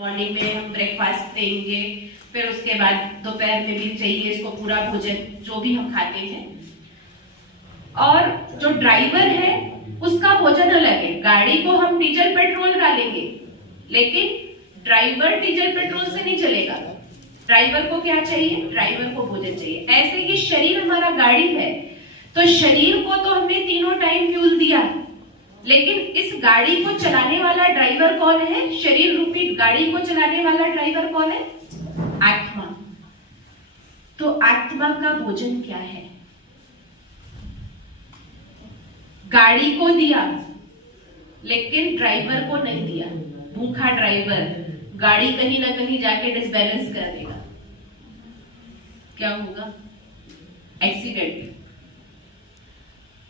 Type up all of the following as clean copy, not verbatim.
Morning में हम breakfast देंगे, फिर उसके बाद दोपहर में भी चाहिए इसको पूरा भोजन जो भी हम खाते हैं। और जो ड्राइवर है उसका भोजन अलग है। गाड़ी को हम डीजल पेट्रोल डालेंगे, लेकिन ड्राइवर डीजल पेट्रोल से नहीं चलेगा। ड्राइवर को क्या चाहिए? ड्राइवर को भोजन चाहिए। ऐसे ही शरीर हमारा गाड़ी है, तो शरीर को तो हमने तीनों टाइम फ्यूल दिया, लेकिन इस गाड़ी को चलाने वाला ड्राइवर कौन है? शरीर रूपी गाड़ी को चलाने वाला ड्राइवर कौन है? आत्मा। तो आत्मा का भोजन क्या है? गाड़ी को दिया, लेकिन ड्राइवर को नहीं दिया। भूखा ड्राइवर गाड़ी कहीं ना कहीं जाके डिसबैलेंस कर देगा। क्या होगा? एक्सीडेंट।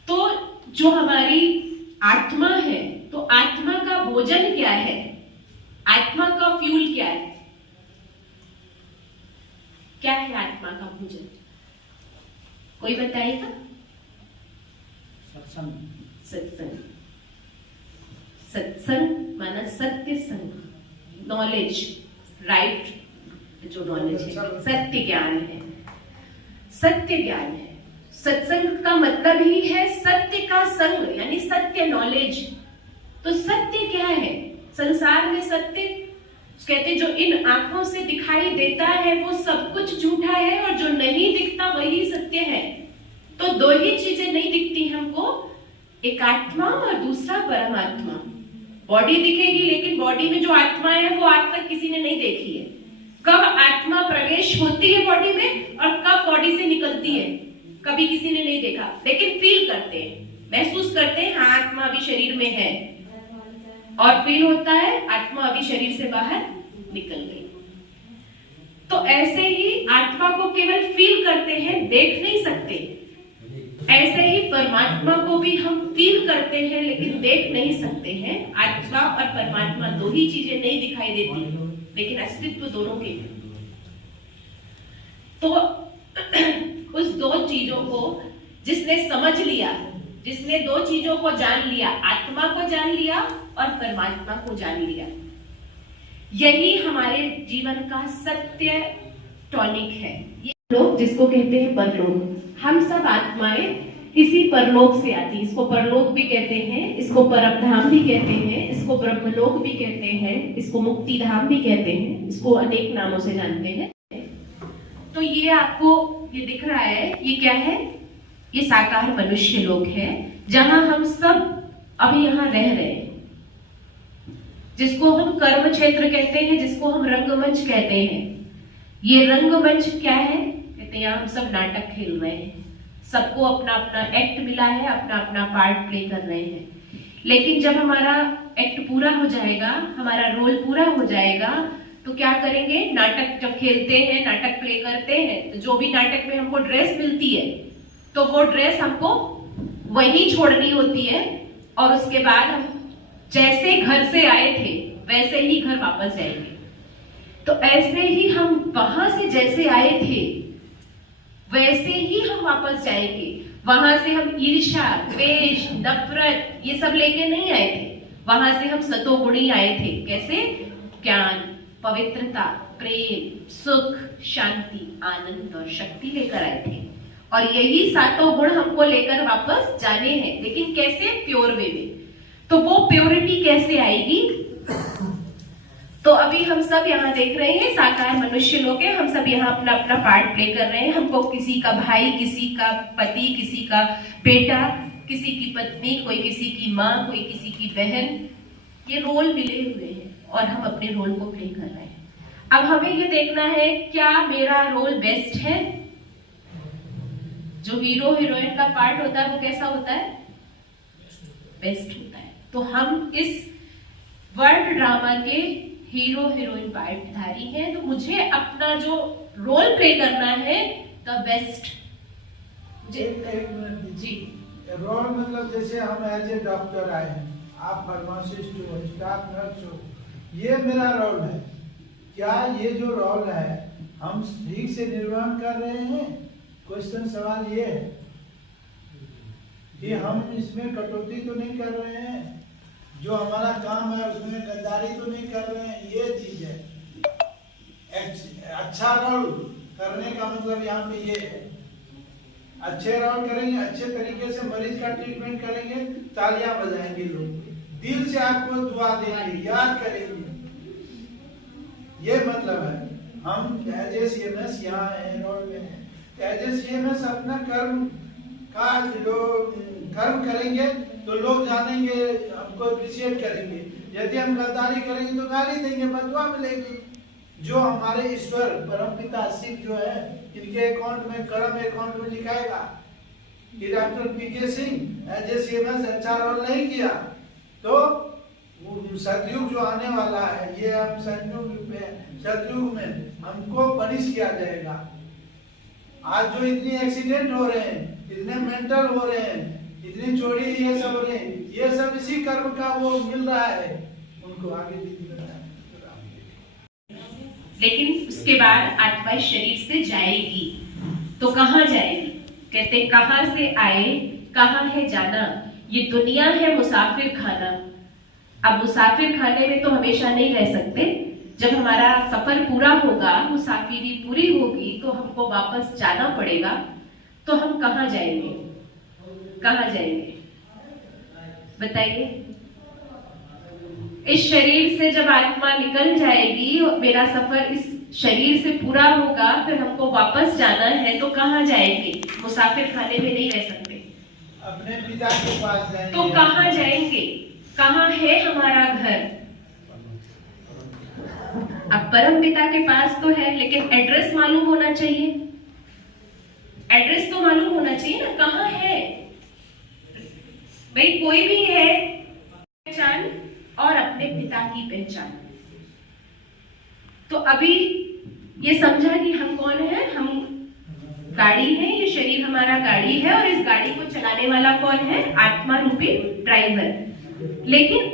तो जो हमारी आत्मा है, तो आत्मा का भोजन क्या है? आत्मा का फ्यूल क्या है? क्या है आत्मा का भोजन? कोई बताएगा? सत्संग। सत्संग। सत्संग माना सत्य संग, नॉलेज, राइट। जो नॉलेज है, सत्य ज्ञान है। सत्य ज्ञान है। सत्संग का मतलब ही है सत्य का संग, यानी सत्य नॉलेज। तो सत्य क्या है संसार में? सत्य कहते जो इन आंखों से दिखाई देता है वो सब कुछ झूठा है, और जो नहीं दिखता वही सत्य है। तो दो ही चीजें नहीं दिखती हमको, एक आत्मा और दूसरा परमात्मा। बॉडी दिखेगी, लेकिन बॉडी में जो आत्मा है वो आज तक किसी ने नहीं देखी है। कब आत्मा प्रवेश होती है बॉडी में और कब बॉडी से निकलती है, कभी किसी ने नहीं देखा, लेकिन फील करते हैं, महसूस करते हैं, हाँ आत्मा अभी शरीर में है, और फील होता है आत्मा अभी शरीर से बाहर निकल गई। तो ऐसे ही आत्मा को केवल फील करते हैं, देख नहीं सकते। ऐसे ही परमात्मा को भी हम फील करते हैं, लेकिन देख नहीं सकते हैं। आत्मा और परमात्मा दो ही चीजें नहीं दिखाई देती, लेकिन अस्तित्व दोनों के हैं। तो उस दो चीजों को जिसने समझ लिया, जिसने दो चीजों को जान लिया, आत्मा को जान लिया और परमात्मा को जान लिया, यही हमारे जीवन का सत्य टॉनिक है। ये लोग जिसको कहते हैं परलोक, हम सब आत्माएं इसी परलोक से आती। इसको परलोक भी कहते हैं, इसको परमधाम भी कहते हैं, इसको ब्रह्मलोक भी कहते हैं, इसको मुक्ति धाम भी कहते हैं, इसको अनेक नामों से जानते हैं। तो ये आपको ये दिख रहा है, ये क्या है? ये साकार मनुष्य लोक है, जहां हम सब अभी यहाँ रह रहे हैं, जिसको हम कर्म क्षेत्र कहते हैं, जिसको हम रंगमंच कहते हैं। ये रंगमंच क्या है? कहते हैं हम सब नाटक खेल रहे हैं, सबको अपना अपना एक्ट मिला है, अपना अपना पार्ट प्ले कर रहे हैं। लेकिन जब हमारा एक्ट पूरा हो जाएगा, हमारा रोल पूरा हो जाएगा, तो क्या करेंगे? नाटक जब खेलते हैं, नाटक प्ले करते हैं, तो जो भी नाटक में हमको ड्रेस मिलती है, तो वो ड्रेस हमको वहीं छोड़नी होती है, और उसके बाद हम जैसे घर से आए थे वैसे ही घर वापस जाएंगे। तो ऐसे ही हम वहां से जैसे आए थे वैसे ही हम वापस जाएंगे। वहां से हम ईर्ष्या, द्वेष, नफरत ये सब लेके नहीं आए थे, वहां से हम सतोगुणी आए थे। कैसे? ज्ञान, पवित्रता, प्रेम, सुख, शांति, आनंद और शक्ति लेकर आए थे, और यही सातों गुण हमको लेकर वापस जाने हैं। लेकिन कैसे? प्योर वे में। तो वो प्योरिटी कैसे आएगी? तो अभी हम सब यहाँ देख रहे हैं साकार मनुष्य लोग हैं, हम सब यहाँ अपना अपना पार्ट प्ले कर रहे हैं। हमको किसी का भाई, किसी का पति, किसी का बेटा, किसी की पत्नी, कोई किसी की माँ, कोई किसी की बहन, ये रोल मिले हुए हैं और हम अपने रोल को प्ले कर रहे हैं। अब हमें ये देखना है क्या मेरा रोल बेस्ट है। जो हीरो हीरोइन का पार्ट होता है वो कैसा होता है? बेस्ट होता है। तो हम इस वर्ल्ड ड्रामा के हीरो हीरोइन पार्टधारी हैं, तो मुझे अपना जो रोल प्ले करना है द बेस्ट। जी, रोल मतलब जैसे हम एज ए डॉक्टर आए हैं, आप फार्मासिस्ट हो, स्टाफ नर्स हो, ये मेरा रोल है। क्या ये जो रोल है हम ठीक से निर्वहन कर रहे हैं? क्वेश्चन, सवाल ये है कि हम इसमें कटौती तो नहीं कर रहे हैं। जो हमारा काम है उसमें गद्दारी तो नहीं कर रहे हैं, ये चीज है। अच्छा रोल करने का मतलब यहाँ पे ये है, अच्छे रोल करेंगे, अच्छे तरीके से मरीज का ट्रीटमेंट करेंगे, तालियां बजाएंगे लोग, दिल से आपको दुआ देंगे, याद करेंगे, ये मतलब है। हम एज ए CMS यहाँ है, रोल में है, एज ए CMS अपना कर्म का जो कर्म करेंगे तो लोग जानेंगे, हमको अप्रिशिएट करेंगे। यदि हम गद्दारी करेंगे तो गाली देंगे, बदुआ मिलेगी। जो हमारे ईश्वर परमपिता शिव जो है, इनके अकाउंट में, कर्म अकाउंट में लिखाएगा कि doctor PK Singh as a CMS अच्छा रोल नहीं किया, तो सतयुग जो आने वाला है, ये हम सतयुग में हमको पनिश किया जाएगा। आज जो इतनी एक्सीडेंट हो रहे हैं, इतने मेंटल हो रहे हैं, इतनी चोरी ये सब हो रहे हैं, ये सब इसी कर्म का वो मिल रहा है उनको आगे भी मिल रहा है। लेकिन उसके बाद आत्मा इस शरीर से जाएगी, तो कहाँ जाएगी? कहते कहाँ से आए कहाँ है जाना, ये दुनिया है मुसाफिर खाना। अब मुसाफिर खाने में तो हमेशा नहीं रह सकते, जब हमारा सफर पूरा होगा, मुसाफिरी पूरी होगी, तो हमको वापस जाना पड़ेगा। तो हम कहाँ जाएंगे? कहाँ जाएंगे बताइए? इस शरीर से जब आत्मा निकल जाएगी, मेरा सफर इस शरीर से पूरा होगा, फिर हमको वापस जाना है, तो कहाँ जाएंगे? मुसाफिर खाने में नहीं रह सकते, अपने पिता के पास जाएंगे। तो कहाँ जाएंगे? कहाँ है हमारा घर? अब परम पिता के पास तो है, लेकिन एड्रेस मालूम होना चाहिए। एड्रेस तो मालूम होना चाहिए ना, कहाँ है भाई? कोई भी है पहचान और अपने पिता की पहचान। तो अभी ये समझा कि हम कौन है? हम गाड़ी है, ये शरीर हमारा गाड़ी है, और इस गाड़ी को चलाने वाला कौन है? आत्मा रूपी ड्राइवर। लेकिन